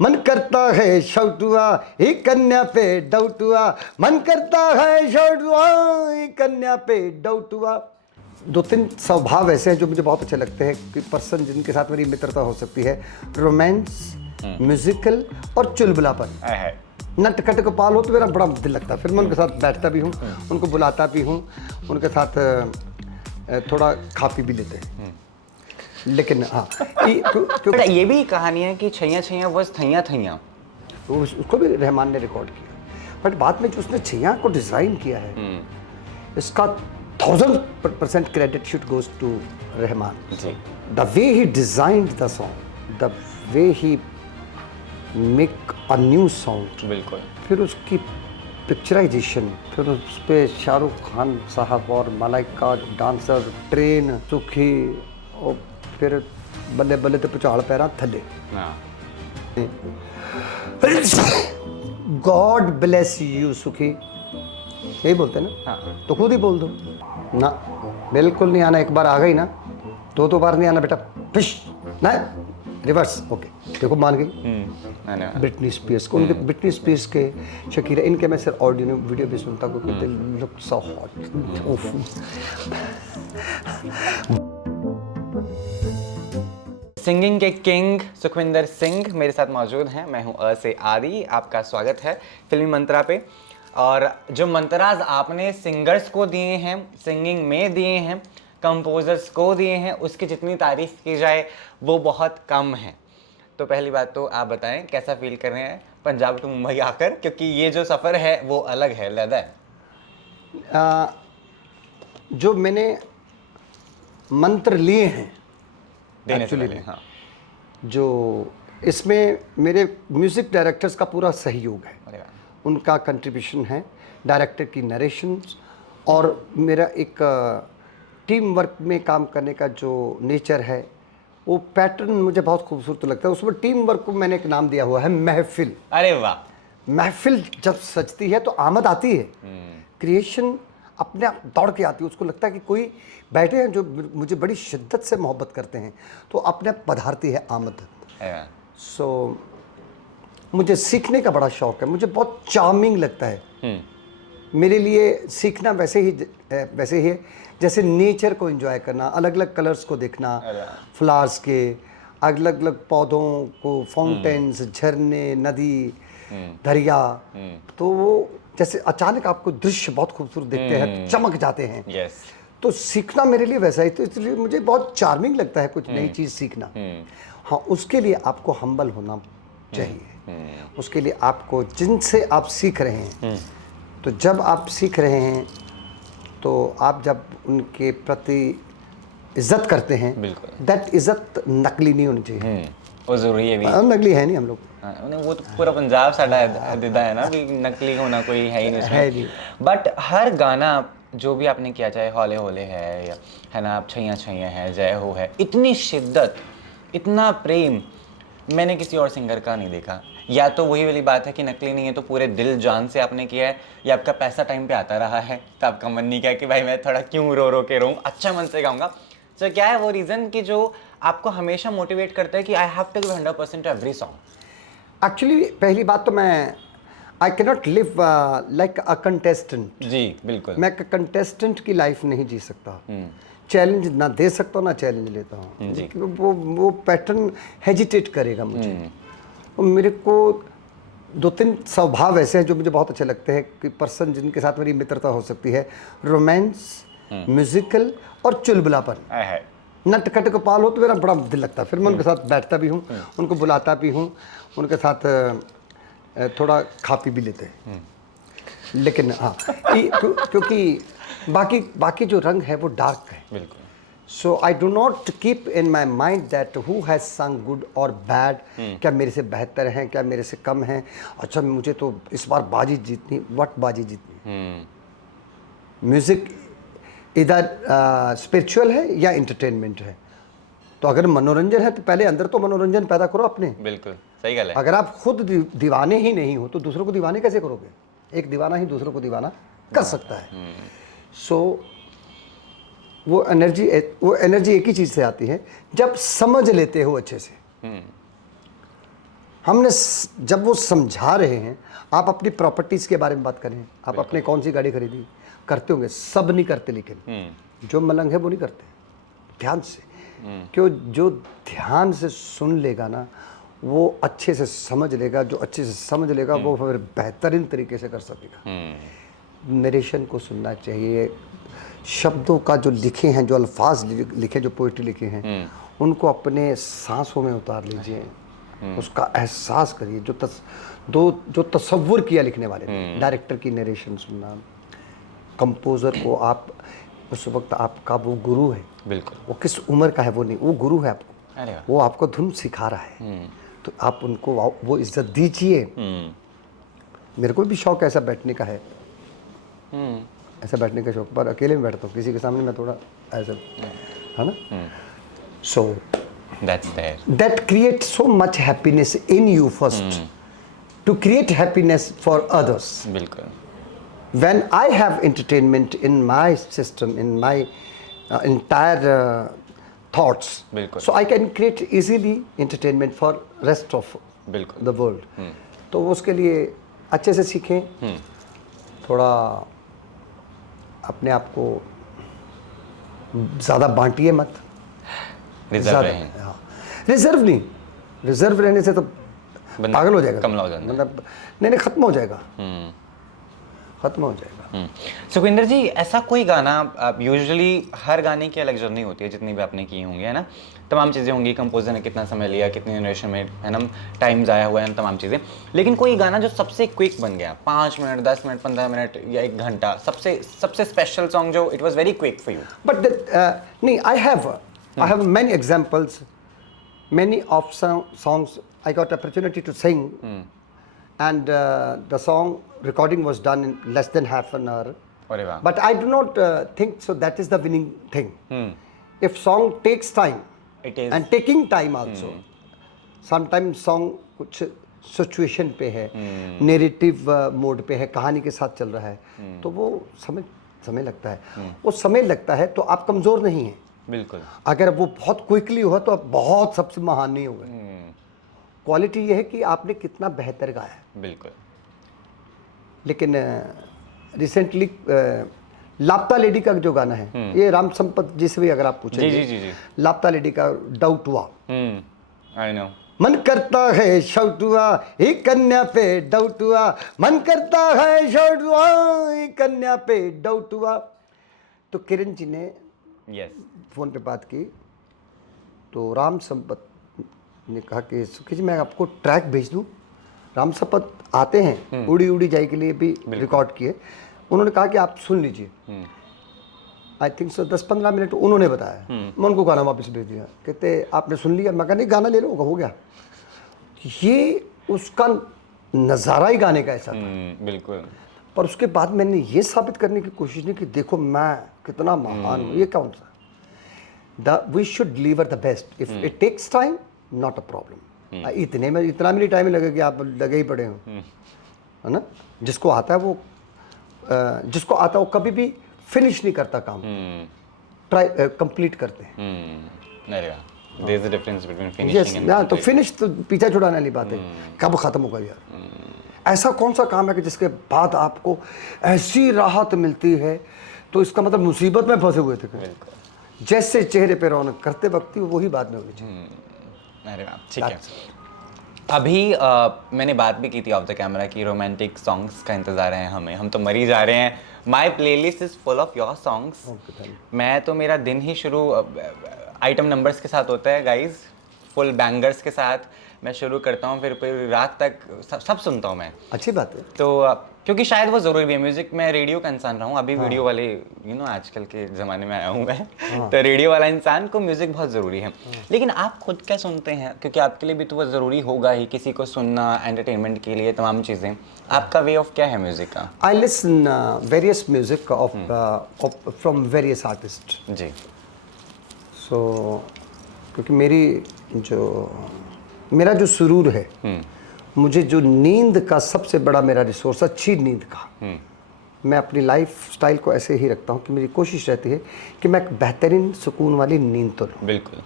मन करता है शौटुआ ही कन्या पे डौटुआ, मन करता है शौटुआ ही कन्या पे डौटुआ। दो तीन स्वभाव ऐसे हैं जो मुझे बहुत अच्छे लगते हैं कि पर्सन जिनके साथ मेरी मित्रता हो सकती है। रोमांस, म्यूजिकल और चुलबुलापन। नट खट कपाल हो तो मेरा बड़ा दिल लगता है, फिर मैं उनके साथ बैठता भी हूँ, उनको बुलाता भी हूँ, उनके साथ थोड़ा खा पी भी लेते हैं। लेकिन हाँ, ये भी कहानी है कि छैया छैया बस थैया थैया, उसको भी रहमान ने रिकॉर्ड किया, बट बाद में जो उसने छैया को डिज़ाइन किया है, इसका 1000% credit should goes to Rahman. The way he designed the song, the way he make a new song, बिल्कुल। फिर उसकी पिक्चराइजेशन, फिर उस पर शाहरुख खान साहब और मलाइका डांसर, ट्रेन सुखी, और फिर बल्ले बल्ले तो पुचाल पैरा थले। गॉड ब्लेस यू सुखी, यही बोलते ना। तो खुद ही बोल दो ना, बिल्कुल नहीं आना। एक बार आ गई ना, दो बार नहीं आना बेटा, फिश ना, रिवर्स। ओके, देखो मान गई। ब्रिटनी स्पीयर्स को, उनके ब्रिटनी स्पीयर्स के, शकीरा, इनके मैं सिर्फ ऑडियो वीडियो भी सुनता हूँ क्योंकि they look so hot. Singing के किंग सुखविंदर सिंह मेरे साथ मौजूद हैं। मैं हूं अ से आदि, आपका स्वागत है फिल्मी मंत्रा पे। और जो मंत्राज आपने सिंगर्स को दिए हैं, सिंगिंग में दिए हैं, कंपोजर्स को दिए हैं, उसकी जितनी तारीफ की जाए वो बहुत कम है। तो पहली बात तो आप बताएं कैसा फील कर रहे हैं पंजाब टू मुंबई आकर, क्योंकि ये जो सफ़र है वो अलग है, अलग है। जो मैंने मंत्र लिए हैं एक्चुअली, हाँ, जो इसमें मेरे म्यूज़िक डायरेक्टर्स का पूरा सहयोग है, उनका कंट्रीब्यूशन है, डायरेक्टर की नरेशंस, और मेरा एक टीम वर्क में काम करने का जो नेचर है, वो पैटर्न मुझे बहुत खूबसूरत लगता है। उसमें टीम वर्क को मैंने एक नाम दिया हुआ है, महफिल। अरे वाह! महफिल जब सजती है तो आमद आती है, क्रिएशन अपने आप दौड़ के आती है। उसको लगता है कि कोई बैठे हैं जो मुझे बड़ी शिद्दत से मोहब्बत करते हैं, तो अपने आप पधारती है आमद। सो मुझे सीखने का बड़ा शौक़ है, मुझे बहुत चार्मिंग लगता है। मेरे लिए सीखना वैसे ही है जैसे नेचर को एंजॉय करना, अलग अलग कलर्स को देखना, फ्लावर्स के, अलग अलग पौधों को, फाउंटेन्स, झरने, नदी, दरिया। तो वो जैसे अचानक आपको दृश्य बहुत खूबसूरत दिखते हैं, चमक जाते हैं। तो सीखना मेरे लिए वैसा ही, तो इसलिए मुझे बहुत चार्मिंग लगता है कुछ नई चीज़ सीखना। हाँ, उसके लिए आपको हम्बल होना चाहिए, उसके लिए आपको, जिनसे आप सीख रहे हैं, तो जब आप सीख रहे हैं तो आप जब उनके प्रति इज्जत करते हैं, दैट इज्जत नकली नहीं होनी चाहिए। वो जरूरी है भी, नकली है नहीं हम लोग। वो तो पूरा पंजाब साडा दिदा है ना भी, नकली होना कोई है ही नहीं। बट हर गाना जो भी आपने किया, चाहे हौले हौले है या है ना, आप छैया छैया है, जय हो है, इतनी शिद्दत, इतना प्रेम मैंने किसी और सिंगर का नहीं देखा। या तो वही वाली बात है कि नकली नहीं है तो पूरे दिल जान से आपने किया है, या आपका पैसा टाइम पे आता रहा है तो आपका मन नहीं किया कि भाई मैं थोड़ा क्यों रो रो के रहूँ, अच्छा मन से गाऊंगा। तो क्या है वो रीज़न कि जो आपको हमेशा मोटिवेट करता है कि I have to give 100% to every song? Actually पहली बात तो मैं I can not live like a contestant. जी बिल्कुल, मैं कंटेस्टेंट की लाइफ नहीं जी सकता। चैलेंज ना दे सकता हूँ ना चैलेंज लेता हूँ। वो पैटर्न हेजिटेट करेगा मुझे। और मेरे को दो तीन स्वभाव ऐसे हैं जो मुझे बहुत अच्छे लगते हैं कि पर्सन जिनके साथ मेरी मित्रता हो सकती है। रोमांस, म्यूजिकल और चुलबुलापन। नट खट कपाल हो तो मेरा बड़ा दिल लगता है, फिर मैं उनके साथ बैठता भी हूँ, उनको बुलाता भी हूँ, उनके साथ थोड़ा खा पी भी लेते हैं। लेकिन हाँ, क्योंकि बाकी जो रंग है वो डार्क है। बिल्कुल। So I do not keep in my mind that who has sung good और बैड, क्या मेरे से बेहतर हैं, क्या मेरे से कम हैं। अच्छा, मुझे तो इस बार बाजी जीतनी, वट बाजी जीतनी। म्यूज़िक इधर स्पिरिचुअल है या एंटरटेनमेंट है, तो अगर मनोरंजन है तो पहले अंदर तो मनोरंजन पैदा करो अपने। बिल्कुल सही गल है। अगर आप खुद दीवाने ही नहीं हो तो दूसरों को दीवाने कैसे करोगे? एक दीवाना ही दूसरों को दीवाना कर सकता है। सो वो एनर्जी एक ही चीज़ से आती है, जब समझ लेते हो अच्छे से। जब वो समझा रहे हैं, आप अपनी प्रॉपर्टीज़ के बारे में बात करें, आप अपने कौन सी गाड़ी खरीदी करते होंगे, सब नहीं करते, लेकिन जो मलंग है वो नहीं करते ध्यान से। क्यों? जो ध्यान से सुन लेगा ना, वो अच्छे से समझ लेगा, जो अच्छे से समझ लेगा वो फिर बेहतरीन तरीके से कर सकेगा। नरेशन को सुनना चाहिए, शब्दों का जो लिखे हैं, जो अल्फाज लिखे, जो पोइट्री लिखे हैं, उनको अपने सांसों में उतार लीजिए, उसका एहसास करिए। जो तसव्वुर किया लिखने वाले ने, डायरेक्टर की नरेशन सुनना, कंपोज़र को आप उस वक्त आपका वो गुरु है, बिल्कुल, वो किस उम्र का है वो नहीं, वो गुरु है आपको, अरे वाह, वो आपको धुन सिखा रहा है, तो आप उनको वो इज्जत दीजिए। मेरे को भी शौक ऐसा बैठने का है, ऐसा बैठने का शौक, पर अकेले में बैठता हूँ, किसी के सामने मैं थोड़ा ऐसा, है ना। So that create so much happiness in you first, to create happiness for others. बिल्कुल, when I have entertainment in my system, in my entire thoughts, बिल्कुल, so I can create easily entertainment for rest of बिल्कुल, the world। तो उसके लिए अच्छे से सीखें, थोड़ा अपने आप को ज़्यादा बांटिए मत, रिजर्व रहें, रिजर्व नहीं, रिजर्व रहने से तो पागल हो जाएगा, कमला हो जाता है। मतलब नहीं खत्म हो जाएगा, खत्म हो जाएगा। सुखविंदर जी, ऐसा कोई गाना, आप यूजुअली हर गाने की अलग जर्नी होती है, जितनी भी आपने की होंगी, है ना, तमाम चीज़ें होंगी, कंपोजर ने कितना समय लिया, कितनी जनरेशन में, है ना, टाइम ज़ाया हुआ है, तमाम चीज़ें, लेकिन कोई गाना जो सबसे क्विक बन गया, 5 मिनट, 10 मिनट, 15 मिनट या 1 घंटा, सबसे स्पेशल सॉन्ग जो it was very quick for you? But नहीं, I have many examples, many of songs I got opportunity to sing, and the song recording was done in less than half an hour. अरे वाह, But I do not think so that is the winning thing. If song takes time, it is, and taking time also, sometimes song कुछ situation पे है, narrative mode पे है, कहानी के साथ चल रहा है, तो वो समय लगता है। वो समय लगता है तो आप कमज़ोर नहीं हैं। बिल्कुल, अगर वो बहुत क्विकली हुआ तो आप बहुत सबसे महान नहीं हो गए। क्वालिटी ये है कि आपने कितना बेहतर गाया है। बिल्कुल, लेकिन रिसेंटली लापता लेडी का जो गाना है, ये राम संपत जी से भी अगर आप पूछेंगे, जी जी जी, लापता लेडी का डाउट हुआ, आई नो, मन करता है शाउट हुआ ही कन्या पे डाउट हुआ, मन करता है शाउट हुआ ही कन्या पे डाउट हुआ। तो किरण जी ने यस, फ़ोन पे बात की, तो राम संपत ने कहा कि सुखी जी मैं आपको ट्रैक भेज दूं। राम संपत आते हैं, उड़ी उड़ी जाए के लिए भी रिकॉर्ड किए, उन्होंने कहा कि आप सुन लीजिए। आई थिंक सो 10-15 मिनट उन्होंने बताया, मैं उनको गाना वापस भेज दिया, कहते आपने सुन लिया? मैं कहा नहीं, गाना ले लो, हो गया। ये उसका नज़ारा ही गाने का ऐसा था। बिल्कुल, पर उसके बाद मैंने ये साबित करने की कोशिश नहीं कि देखो मैं कितना महान हूँ, ये कौन सा। We should deliver the best, if it takes time not a problem. इतने में इतना भी नहीं टाइम लगेगा कि आप लगे ही पड़े हो, है ना। जिसको आता है वो कभी भी फिनिश नहीं करता काम, ट्राई कंप्लीट करते हैं। अरे वाह, there is a difference between yes, finishing and ना तो फिनिश तो पीछा छुड़ाने वाली बात है, कब खत्म होगा यार। ऐसा कौन सा काम है कि जिसके बाद आपको ऐसी राहत मिलती है, तो इसका मतलब मुसीबत में फंसे हुए थे। जैसे चेहरे पे रौनक करते वक्त ही वही बाद में होनी चाहिए। अरे वाह, ठीक है। अभी मैंने बात भी की थी ऑफ द कैमरा कि रोमांटिक सॉन्ग्स का इंतज़ार है हमें, हम तो मरी जा रहे हैं। My playlist is full of your songs. मैं तो, मेरा दिन ही शुरू आइटम नंबर्स के साथ होता है गाइज, फुल बैंगर्स के साथ मैं शुरू करता हूँ, फिर रात तक सब सुनता हूँ मैं। अच्छी बात है। तो क्योंकि शायद वो ज़रूरी भी है म्यूज़िक। मैं रेडियो का इंसान रहा हूँ, अभी वीडियो वाले आजकल के ज़माने में आया हूँ मैं, तो रेडियो वाला इंसान को म्यूज़िक बहुत ज़रूरी है। लेकिन आप खुद क्या सुनते हैं? क्योंकि आपके लिए भी तो वो ज़रूरी होगा ही, किसी को सुनना, एंटरटेनमेंट के लिए तमाम चीज़ें। आपका वे ऑफ क्या है म्यूज़िक का? I listen various music of from various artist जी। सो क्योंकि मेरा जो सुरूर है, मुझे जो नींद का सबसे बड़ा मेरा रिसोर्स, अच्छी नींद का, मैं अपनी लाइफ स्टाइल को ऐसे ही रखता हूँ कि मेरी कोशिश रहती है कि मैं एक बेहतरीन सुकून वाली नींद तो लूँ। बिल्कुल।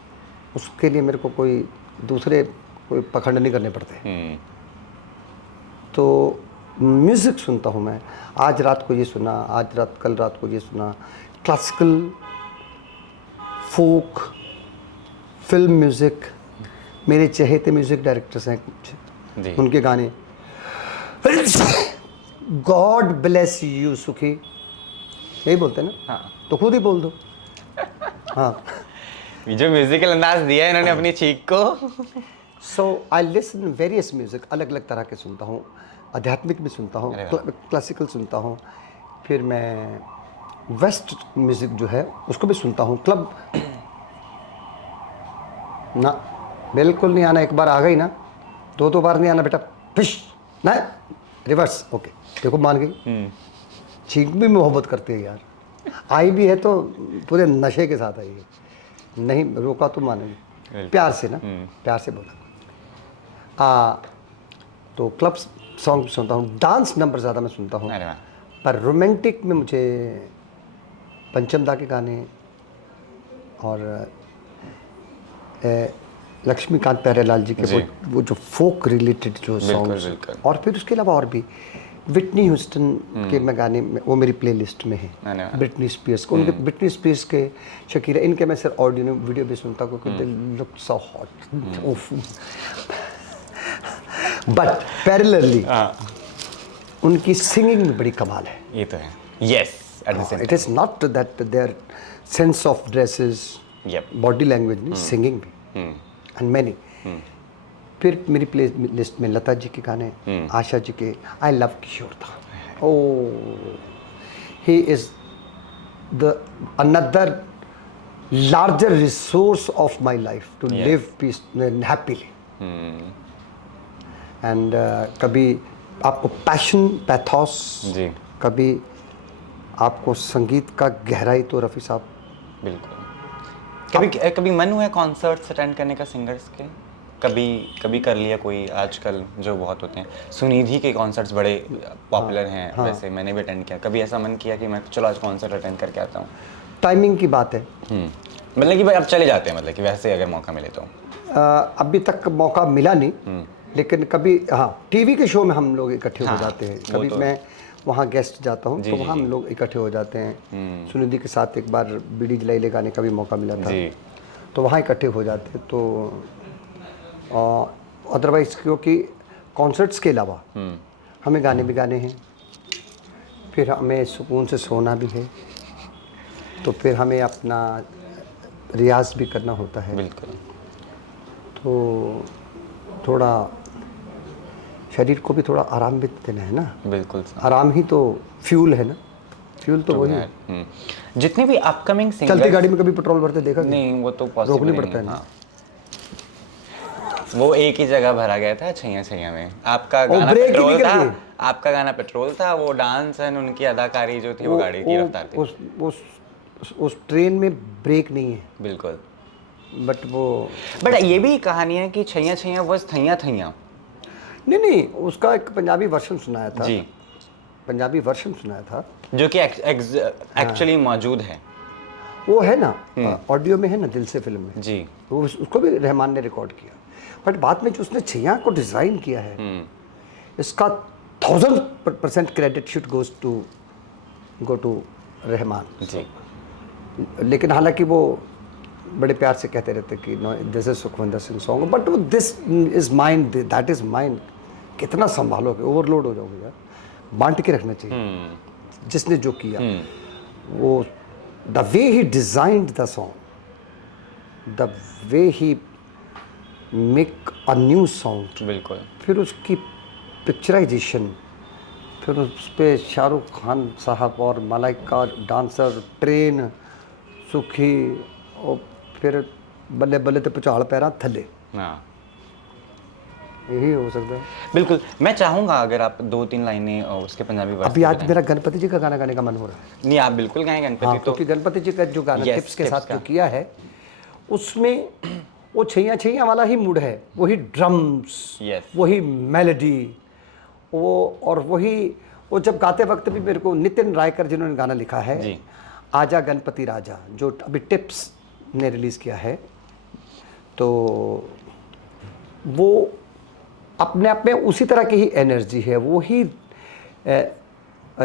उसके लिए मेरे को कोई दूसरे कोई पखंड नहीं करने पड़ते। तो म्यूज़िक सुनता हूँ मैं, आज रात को ये सुना, कल रात को ये सुना। क्लासिकल, फोक, फिल्म म्यूज़िक, मेरे चहेते म्यूज़िक डायरेक्टर्स हैं कुछ, उनके गाने। गॉड ब्लेस यू सुखी, यही बोलते हैं ना? हाँ। तो खुद ही बोल दो। हाँ। जो म्यूजिकल अंदाज दिया है इन्होंने अपनी चीख को। सो आई लिसन वेरियस म्यूज़िक, अलग अलग तरह के सुनता हूँ। आध्यात्मिक भी सुनता हूँ, क्लासिकल सुनता हूँ, फिर मैं वेस्ट म्यूज़िक जो है उसको भी सुनता हूँ। क्लब ना, बिल्कुल नहीं आना। एक बार आ गई ना, दो बार नहीं आना बेटा, फिश ना, रिवर्स। ओके, देखो मान गई। चीख भी मोहब्बत करती है यार, आई भी है तो पूरे नशे के साथ आई है, नहीं रोका तो मानेगी, प्यार से ना, प्यार से बोला। तो क्लब सॉन्ग सुनता हूँ, डांस नंबर ज़्यादा मैं सुनता हूँ। पर रोमांटिक में मुझे पंचम दा के गाने और लक्ष्मीकांत प्यारेलाल जी के वो जो फोक रिलेटेड जो सॉन्ग्स, और फिर उसके अलावा और भी विटनी ह्यूस्टन के मैं गाने, वो मेरी प्लेलिस्ट में है। ब्रिटनी स्पीयर्स को, उनके ब्रिटनी स्पीयर्स के, शकीरा, इनके मैं सिर्फ ऑडियो वीडियो भी सुनता हूँ क्योंकि they look so hot. But parallelly उनकी सिंगिंग में बड़ी कमाल है। ये तो है। Yes, it is not that their sense of dresses, body language नहीं, सिंगिंग भी, एंड मैनी। फिर मेरी प्ले लिस्ट में लता जी के गाने, आशा जी के, आई लव किशोर था। Oh, he is the another larger resource of my life to live peace happily. And कभी आपको पैशन, पैथोस, कभी आपको संगीत का गहराई, तो रफ़ी साहब बिल्कुल। कभी मन हुआ कॉन्सर्ट्स अटेंड करने का सिंगर्स के? कभी कर लिया कोई? आजकल जो बहुत होते हैं, सुनिधि के कॉन्सर्ट्स बड़े पॉपुलर हैं। वैसे मैंने भी अटेंड किया। कभी ऐसा मन किया कि मैं चलो आज कॉन्सर्ट अटेंड करके आता हूँ? टाइमिंग की बात है। मतलब कि भाई अब चले जाते हैं, मतलब कि वैसे अगर मौका मिले तो। अभी तक मौका मिला नहीं, लेकिन कभी टीवी के शो में हम लोग इकट्ठे हो जाते हैं। कभी तो मैं वहाँ गेस्ट जाता हूँ तो वहाँ हम लोग इकट्ठे हो जाते हैं। सुनिधि के साथ एक बार बीड़ी जलाई ले गाने का भी मौका मिला था, तो वहाँ इकट्ठे हो जाते हैं। तो अदरवाइज़ क्योंकि कॉन्सर्ट्स के अलावा हमें गाने भी गाने हैं, फिर हमें सुकून से सोना भी है, तो फिर हमें अपना रियाज भी करना होता है। बिल्कुल। तो थोड़ा शरीर को भी थोड़ा आराम भी देना है ना। बिल्कुल। आराम ही तो फ्यूल है ना, फ्यूल तो वही है। जितने भी अपकमिंग सिंगर्स, चलती गाड़ी में कभी पेट्रोल भरते देखा? नहीं, वो तो पॉसिबल रोकनी पड़ता है ना। वो एक ही जगह भरा गया था, छैया में। आपका गाना पेट्रोल था, आपका गाना पेट्रोल था, वो डांस एंड उनकी अदाकारी जो थी वो गाड़ी की रफ्तार थी। उस ट्रेन में ब्रेक नहीं है। बिल्कुल। बट ये भी कहानी है कि छैया बस थैया। नहीं, उसका एक पंजाबी वर्जन सुनाया था जी, पंजाबी वर्जन सुनाया था जो कि एक्चुअली मौजूद है। वो है ना, ऑडियो में है ना, दिल से फिल्म में जी। वो उसको भी रहमान ने रिकॉर्ड किया। बट बाद में जो उसने छैया को डिज़ाइन किया है, इसका 1000% credit should go to Rahman ji. लेकिन हालांकि वो बड़े प्यार से कहते रहते कि no, this is Sukhwinder Singh song, but वो this is mine, that is mine. कितना संभालोगे, ओवरलोड हो जाओगे यार। बांट के रखना चाहिए। जिसने जो किया, वो the way he designed the song, the way he make a new song, बिल्कुल। फिर उसकी पिक्चराइजेशन, फिर उस पर शाहरुख खान साहब और मलाइका डांसर, ट्रेन, सुखी, और फिर बल्ले बल्ले तो पुचाल पैरा थले। यही हो सकता है। बिल्कुल। मैं चाहूँगा अगर आप 2-3 लाइनें उसके पंजाबी वर्स। अभी आज मेरा गणपति जी का गाना गाने का मन हो रहा है। नहीं, आप बिल्कुल गाएं गणपति। तो क्योंकि गणपति जी का जो गाना टिप्स के साथ जो किया है, उसमें वो छैया वाला ही मूड है, वही ड्रम्स, वही मेलोडी, और वो जब गाते वक्त भी मेरे को नितिन रायकर जिन्होंने गाना लिखा है, आजा गणपति राजा, जो अभी टिप्स ने रिलीज़ किया है, तो वो अपने आप में उसी तरह की ही एनर्जी है, वो ही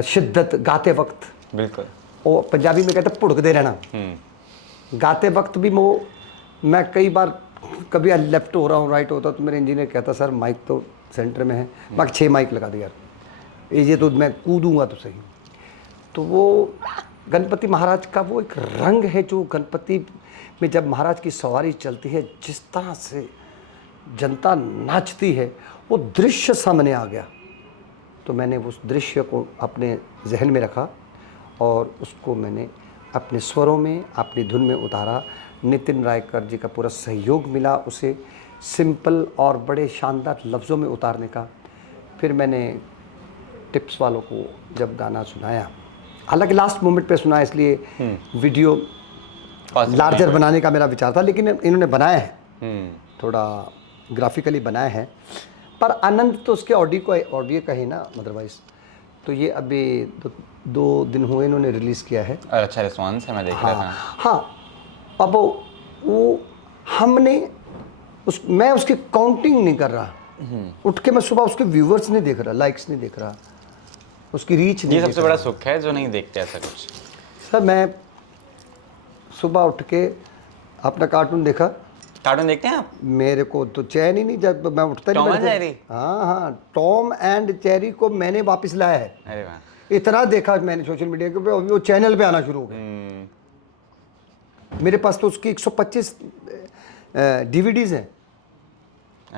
शिद्दत गाते वक्त। बिल्कुल। वो पंजाबी में कहते हैं भुड़कदे रहना। गाते वक्त भी वो, मैं कई बार कभी लेफ्ट हो रहा हूँ राइट होता तो मेरे इंजीनियर कहता सर माइक तो सेंटर में है, बाकी 6 माइक लगा दिया ये तो मैं कूदूंगा तो सही। तो वो गणपति महाराज का वो एक रंग है जो गणपति में जब महाराज की सवारी चलती है, जिस तरह से जनता नाचती है, वो दृश्य सामने आ गया। तो मैंने उस दृश्य को अपने जहन में रखा और उसको मैंने अपने स्वरों में, अपनी धुन में उतारा। नितिन रायकर जी का पूरा सहयोग मिला उसे सिंपल और बड़े शानदार लफ्ज़ों में उतारने का। फिर मैंने टिप्स वालों को जब गाना सुनाया, हालांकि लास्ट मोमेंट पे सुना इसलिए वीडियो लार्जर बनाने का मेरा विचार था, लेकिन इन्होंने बनाया है, थोड़ा ग्राफिकली बनाया है, पर आनंद तो उसके ऑडियो का ही ना अदरवाइज। तो ये अभी 2 दिन हुए इन्होंने रिलीज़ किया है और अच्छा रिस्पॉन्स है, मैं देख रहा था। हाँ, अब वो हमने मैं उसकी काउंटिंग नहीं कर रहा। उठ के मैं सुबह उसके व्यूवर्स नहीं देख रहा, लाइक्स नहीं देख रहा, उसकी रीच नहीं। ये सबसे बड़ा सुख है जो नहीं देखते ऐसा कुछ। सर मैं सुबह उठ के अपना कार्टून देखा। कार्टून देखते हैं आप? मेरे को तो चैन ही नहीं, जब मैं उठता टॉम नहीं। And Jerry? हाँ, टॉम एंड जेरी को मैंने वापस लाया है। अरे वाह, इतना देखा मैंने सोशल मीडिया के पे, वो चैनल पे आना शुरू हो गया। मेरे पास तो उसकी 125 DVDs हैं।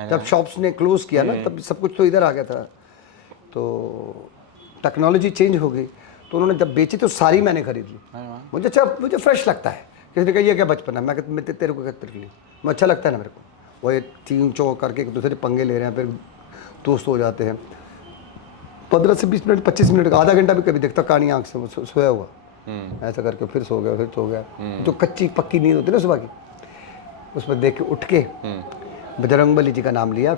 जब शॉप्स ने क्लोज किया ना, तब सब कुछ तो इधर आ गया था। तो टेक्नोलॉजी चेंज हो गई, तो उन्होंने जब बेची तो सारी मैंने खरीद ली। मुझे फ्रेश लगता है। किसी ने कहा ये क्या बचपन है, मैं तेरे को क्या तेरे लिए, मैं अच्छा लगता है ना मेरे को। वो ये चीं चौ करके एक दूसरे पंगे ले रहे हैं, फिर दोस्त हो जाते हैं। 15 से 20 मिनट 25 मिनट का, आधा घंटा भी कभी देखता कहानी आँख से सोया हुआ, ऐसा करके फिर सो गया। जो कच्ची पक्की नींद होती है ना सुबह की, उसमें देख के उठ के बजरंगबली जी का नाम लिया।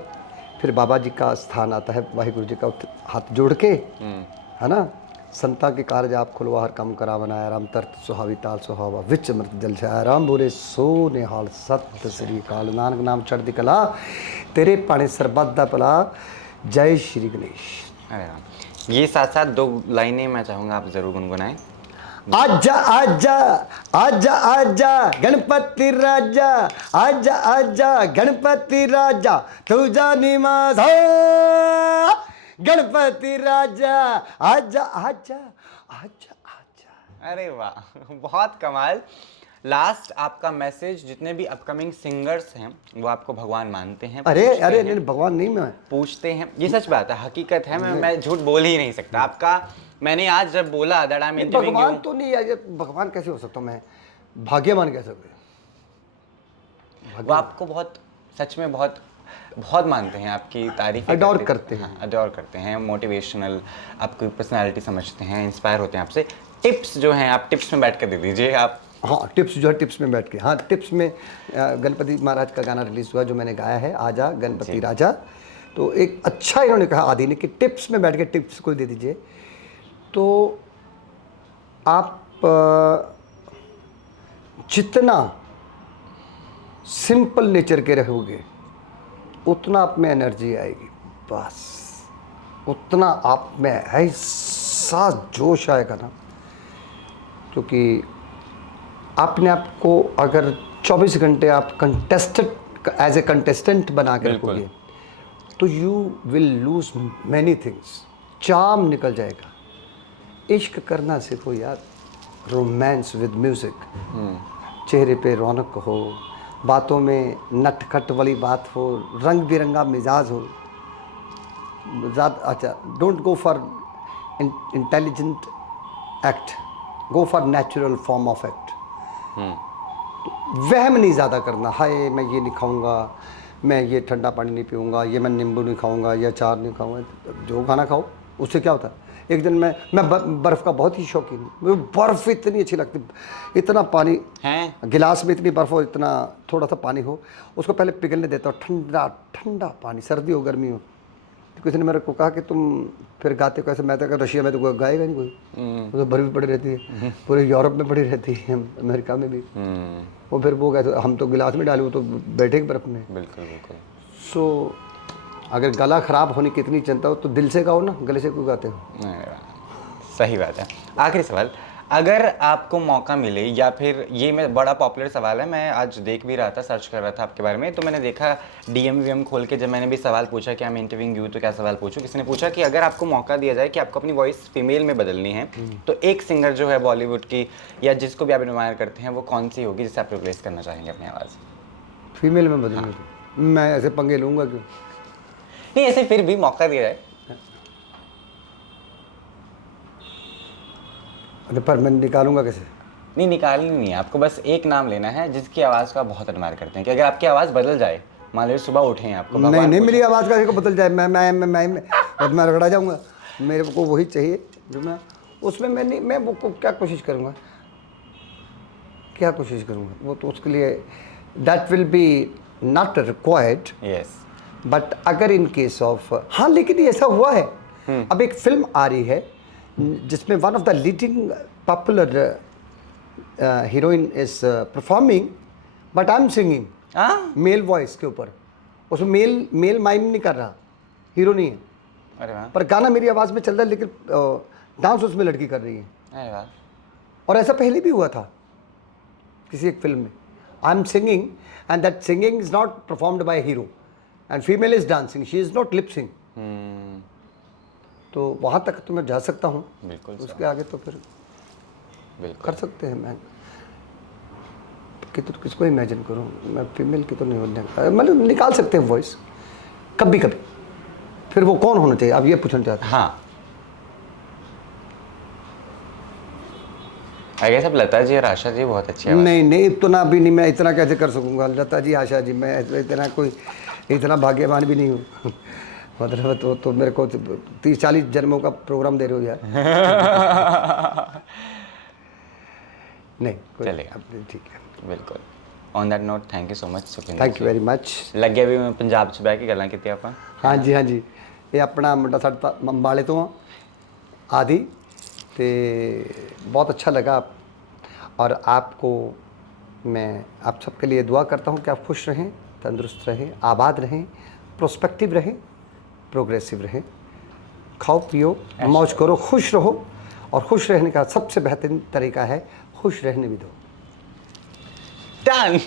फिर बाबा जी का स्थान आता है, वाहिगुरु जी का हाथ जोड़ के, है ना, संता के कारज आप खुलवा हर काम करा बनाया राम तरत सुहावी ताल सुहावा विच अमृत जल छाया राम बोरे सो निहाल सत्य श्री काल नानक नाम चढ़ कला तेरे पाने सरबत दा भला जय श्री गणेश। अरे वाह, ये साथ साथ 2 लाइनें मैं चाहूँगा आप ज़रूर गुनगुनाएं। आजा आजा आजा आजा गणपति राजा, आजा आजा गणपति राजा, तुझा निवास हो गणपति राजा, आजा आजा आजा आजा। अरे वाह, बहुत कमाल। लास्ट आपका मैसेज, जितने भी अपकमिंग सिंगर्स हैं वो आपको भगवान मानते हैं? अरे नहीं, भगवान नहीं, मैं पूछते हैं। ये सच बात है, हकीकत है, मैं झूठ बोल ही नहीं सकता। आपका मैंने आज जब बोला दैट आई एम इंटरव्यूइंग भगवान तो नहीं है, भगवान कैसे हो सकता हूँ मैं, भाग्यवान कह सकते हैं। वो आपको बहुत सच में बहुत मानते हैं, आपकी तारीफ अडोर करते हैं। अडोर करते हैं, मोटिवेशनल आपकी पर्सनालिटी समझते हैं, इंस्पायर होते हैं आपसे। टिप्स जो हैं आप टिप्स में बैठ कर दे दीजिए आप। हाँ, टिप्स जो है टिप्स में बैठ के, हाँ टिप्स में गणपति महाराज का गाना रिलीज़ हुआ जो मैंने गाया है, आजा गणपति राजा। तो एक अच्छा इन्होंने कहा आदि ने कि टिप्स में बैठ के टिप्स को दे दीजिए। तो आप जितना सिंपल नेचर के रहोगे उतना आप में एनर्जी आएगी, बस उतना आप में ऐसा जोश आएगा ना, क्योंकि अपने आप को अगर 24 घंटे आप एज ए कंटेस्टेंट बना के रखोगे तो you will lose many things, charm निकल जाएगा। इश्क करना सीखो यार, रोमांस विद म्यूज़िक, चेहरे पे रौनक हो, बातों में नटखट वाली बात हो, रंग बिरंगा मिजाज हो। ज़्यादा अच्छा, don't go for intelligent act, go for natural form of act. वहम नहीं ज़्यादा करना, हाय मैं ये नहीं खाऊंगा, मैं ये ठंडा पानी नहीं पीऊँगा, ये मैं नींबू नहीं खाऊंगा, या अचार नहीं खाऊंगा। जो खाना खाओ उससे क्या होता है। एक दिन मैं बर्फ़ का बहुत ही शौकीन हूँ, मुझे बर्फ़ इतनी अच्छी लगती, इतना पानी है गिलास में इतनी बर्फ़ हो, इतना थोड़ा सा पानी हो, उसको पहले पिघलने देता हूँ, ठंडा ठंडा पानी, सर्दी हो गर्मी हो। तो किसी ने मेरे को कहा कि तुम फिर गाते कैसे, मैं तो रशिया में तो कोई गाएगा नहीं, कोई तो बर्फ़ पड़ी रहती है, पूरे यूरोप में पड़ी रहती है, अमेरिका में भी। वो फिर वो कहते हम तो गिलास में डाले, वो तो बैठे बर्फ़ में। बिल्कुल बिल्कुल। सो अगर गला ख़राब होने की इतनी चिंता हो तो दिल से गाओ ना, गले से क्यों गाते हो? सही बात है। आखिरी सवाल, अगर आपको मौका मिले, या फिर ये मैं बड़ा पॉपुलर सवाल है, मैं आज देख भी रहा था, सर्च कर रहा था आपके बारे में, तो मैंने देखा डीएम खोल के जब मैंने भी सवाल पूछा कि आई एम इंटरव्यूइंग यू, तो क्या सवाल पूछूं, किसी ने पूछा कि अगर आपको मौका दिया जाए कि आपको अपनी वॉइस फीमेल में बदलनी है, तो एक सिंगर जो है बॉलीवुड की या जिसको भी आप एडमायर करते हैं, वो कौन सी होगी जिससे आप रिप्लेस करना चाहेंगे अपनी आवाज़? फीमेल में बदलूंगा तो मैं ऐसे पंगे लूँगा क्यों? नहीं, ऐसे फिर भी मौका दिया जाए। अरे पर मैं निकालूंगा कैसे? नहीं, निकालनी नहीं है आपको, बस एक नाम लेना है जिसकी आवाज़ को आप बहुत एडमायर करते हैं, कि अगर आपकी आवाज़ बदल जाए, मान लीजिए सुबह उठे हैं आपको, नहीं नहीं, मेरी आवाज़ का को बदल जाए, मैं रगड़ा जाऊंगा। मेरे को वही चाहिए जो मैं उसमें, मैं नहीं, मैं वो क्या कोशिश करूंगा, क्या कोशिश करूंगा, वो तो उसके लिए that will be not required. Yes, but अगर इन केस ऑफ, हाँ लेकिन ये ऐसा हुआ है, अब एक फिल्म आ रही है जिसमें one of the leading popular heroine is performing, but I am singing male voice के ऊपर। उसमें मेल माइम नहीं कर रहा, हीरो नहीं है। अरे वाह, पर गाना मेरी आवाज़ में चल रहा है, लेकिन डांस उसमें लड़की कर रही है। अरे वाह। और ऐसा पहले भी हुआ था किसी एक फिल्म में। I am singing and that singing is not performed by hero and female is dancing, she is not lipsyncing. तो वहाँ तक तो मैं जा सकता हूँ, बिल्कुल, उसके आगे तो फिर बिल्कुल कर सकते हैं। मैं किसको इमेजिन करूँ, मैं फीमेल की तो नहीं होने, मतलब निकाल सकते हैं वॉइस कभी कभी। फिर वो कौन होना चाहिए, आप ये पूछना चाहते हैं? हाँ, आई गेस अब लता जी और आशा जी बहुत अच्छी है। नहीं नहीं, इतना भी नहीं, मैं इतना कैसे कर सकूँगा? लता जी, आशा जी, मैं इतना भाग्यवान भी नहीं हूँ। मतलब तो मेरे को 30-40 जन्मों का प्रोग्राम दे रहे हो यार। नहीं चलेगा, ठीक है, बिल्कुल। On that note, thank you so much Sukhwinder, thank you very much. लगे भी मैं पंजाब च बह के गल्लां कीतियां आपां। हाँ जी, हाँ जी, ये अपना मुंडा साडा अंबाले तो आदि, तो बहुत अच्छा लगा। और आपको मैं, आप सबके लिए दुआ करता हूँ कि आप खुश रहें, तंदुरुस्त रहें, आबाद रहें, प्रोस्पेक्टिव रहें, प्रोग्रेसिव रहें, खाओ पियो मौज करो, खुश रहो। और खुश रहने का सबसे बेहतरीन तरीका है खुश रहने भी दो। डन।